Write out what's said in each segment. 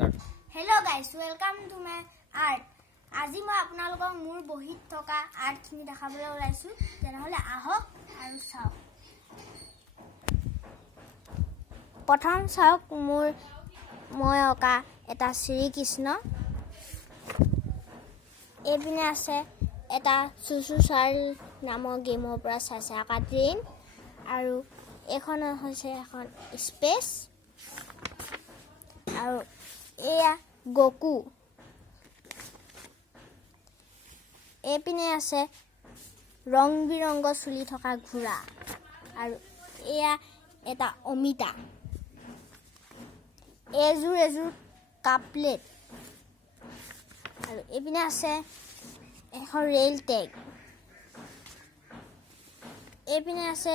Hello guys, welcome to my art. আজি মই আপোনালোকক মোৰ বহিত থকা আৰ্ট খিনি দেখাবলৈ ওলাইছো। তেনেহলে আহক আৰু চাওক। প্ৰথম চাওক মই অকা এটা শ্ৰী কৃষ্ণ। এপিনে আছে এটা চুচু চাৰ্ল নামৰ গেমৰ পৰা চাইছে আকা ট্ৰেইন আৰু এখন হৈছে এখন স্পেচ আৰু এয়া গোকু। এপিনে আছে ৰং বিৰংগ চুলি থকা ঘোঁৰা আৰু এয়া এটা অমিতা। এযোৰ কাপলেট আৰু এপিনে আছে এখন ৰেল টেগ। এপিনে আছে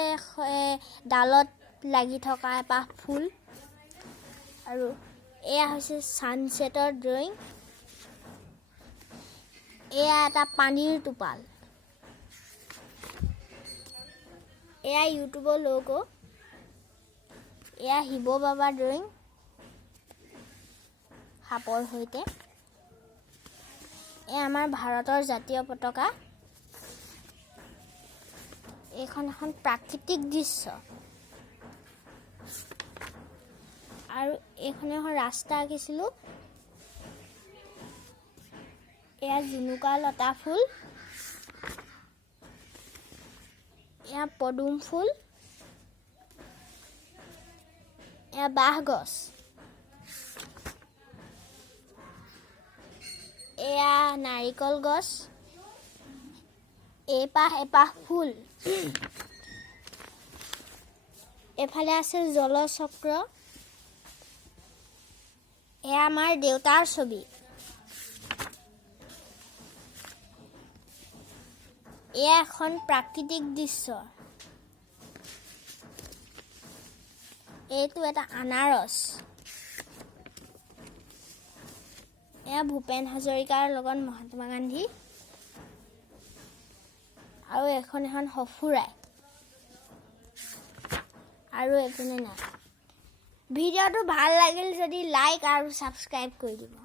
ডালত লাগি থকা এপাহ ফুল আৰু এয়া হৈছে সানসেটৰ ড্ৰয়িং। এয়া এটা পানীৰ টোপাল। এয়া ইউটিউবৰ লোগো। এয়া শিৱ বাবা ড্ৰয়িং সাপৰ সৈতে। এয়া আমাৰ ভাৰতৰ জাতীয় পতাকা। এইখন এখন প্ৰাকৃতিক দৃশ্য আৰু এইখন এখন ৰাস্তা আঁকিছিলো। এয়া জুনুকা লতা ফুল। এয়া পদুম ফুল। এয়া বাঁহ গছ। এয়া নাৰিকল গছ। এপাহ ফুল। এফালে আছে জলচক্ৰ। এয়া আমাৰ দেউতাৰ ছবি। এয়া এখন প্ৰাকৃতিক দৃশ্য। এইটো এটা আনাৰস। এয়া ভূপেন হাজৰিকাৰ লগত মহাত্মা গান্ধী আৰু এখন সফুৰাই আৰু এইপিনে নাই। ভিডিঅ'টো ভাল লাগিল যদি লাইক আৰু সাবস্ক্ৰাইব কৰি দিব।